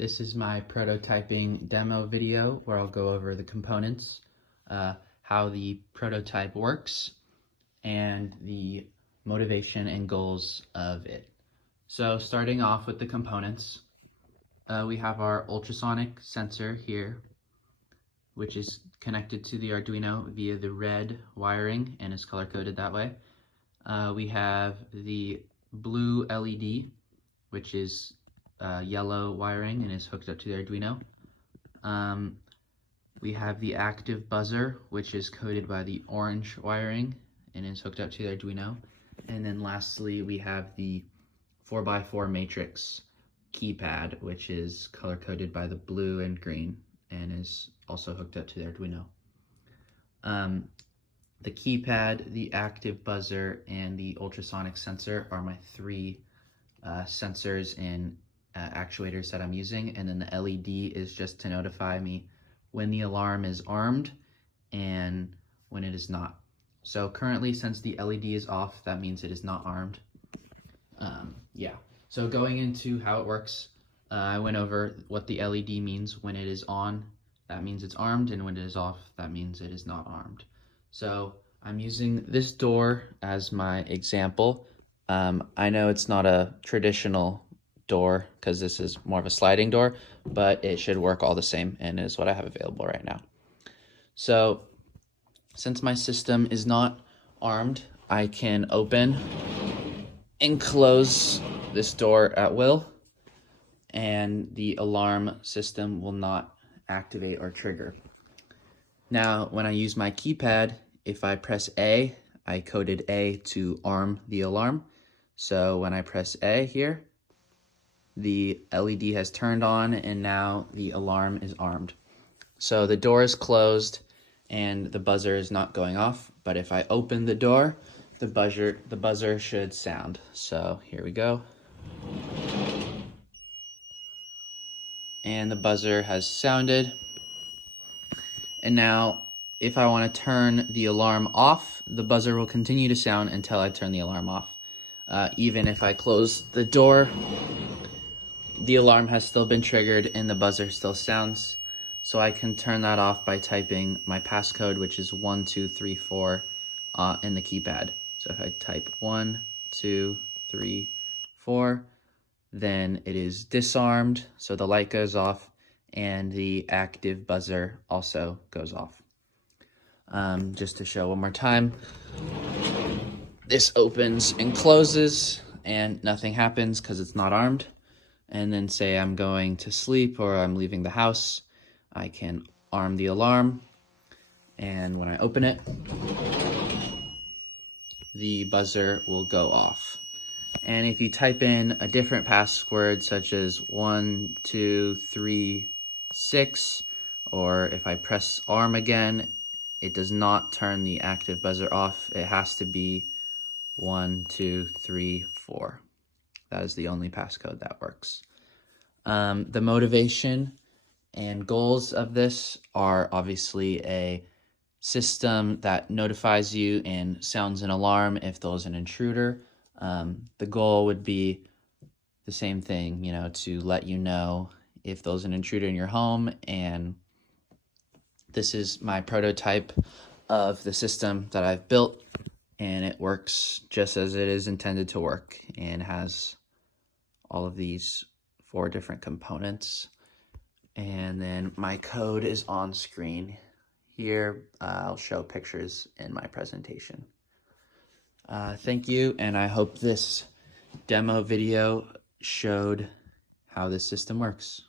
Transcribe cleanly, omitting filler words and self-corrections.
This is my prototyping demo video where I'll go over the components, how the prototype works, and the motivation and goals of it. So starting off with the components, we have our ultrasonic sensor here, which is connected to the Arduino via the red wiring and is color-coded that way. We have the blue LED, which is yellow wiring and is hooked up to the Arduino. We have the active buzzer, which is coded by the orange wiring and is hooked up to the Arduino. And then lastly, we have the 4x4 matrix keypad, which is color-coded by the blue and green and is also hooked up to the Arduino. The keypad, the active buzzer, and the ultrasonic sensor are my three sensors and actuators that I'm using, and then the LED is just to notify me when the alarm is armed and when it is not. So currently, since the LED is off, that means it is not armed. So going into how it works, I went over what the LED means. When it is on, that means it's armed, and when it is off, that means it is not armed. So I'm using this door as my example. I know it's not a traditional door because this is more of a sliding door, but it should work all the same and is what I have available right now. So since my system is not armed, I can open and close this door at will, and the alarm system will not activate or trigger. Now, when I use my keypad, if I press A, I coded A to arm the alarm. So when I press A here, the LED has turned on and now the alarm is armed. So the door is closed and the buzzer is not going off, but if I open the door, the buzzer should sound. So here we go. And the buzzer has sounded. And now if I want to turn the alarm off, the buzzer will continue to sound until I turn the alarm off. Even if I close the door, the alarm has still been triggered and the buzzer still sounds. So I can turn that off by typing my passcode, which is 1234 in the keypad. So if I type 1234, then it is disarmed, so the light goes off and the active buzzer also goes off. Just to show one more time, this opens and closes and nothing happens because it's not armed. And then say I'm going to sleep or I'm leaving the house, I can arm the alarm, and when I open it, the buzzer will go off. And if you type in a different password such as 1236, or if I press arm again, it does not turn the active buzzer off. It has to be 1234. That is the only passcode that works. The motivation and goals of this are obviously a system that notifies you and sounds an alarm if there's an intruder. The goal would be the same thing, to let you know if there's an intruder in your home. And this is my prototype of the system that I've built, and it works just as it is intended to work and has all of these 4 different components. And then my code is on screen here. I'll show pictures in my presentation. Thank you, and I hope this demo video showed how this system works.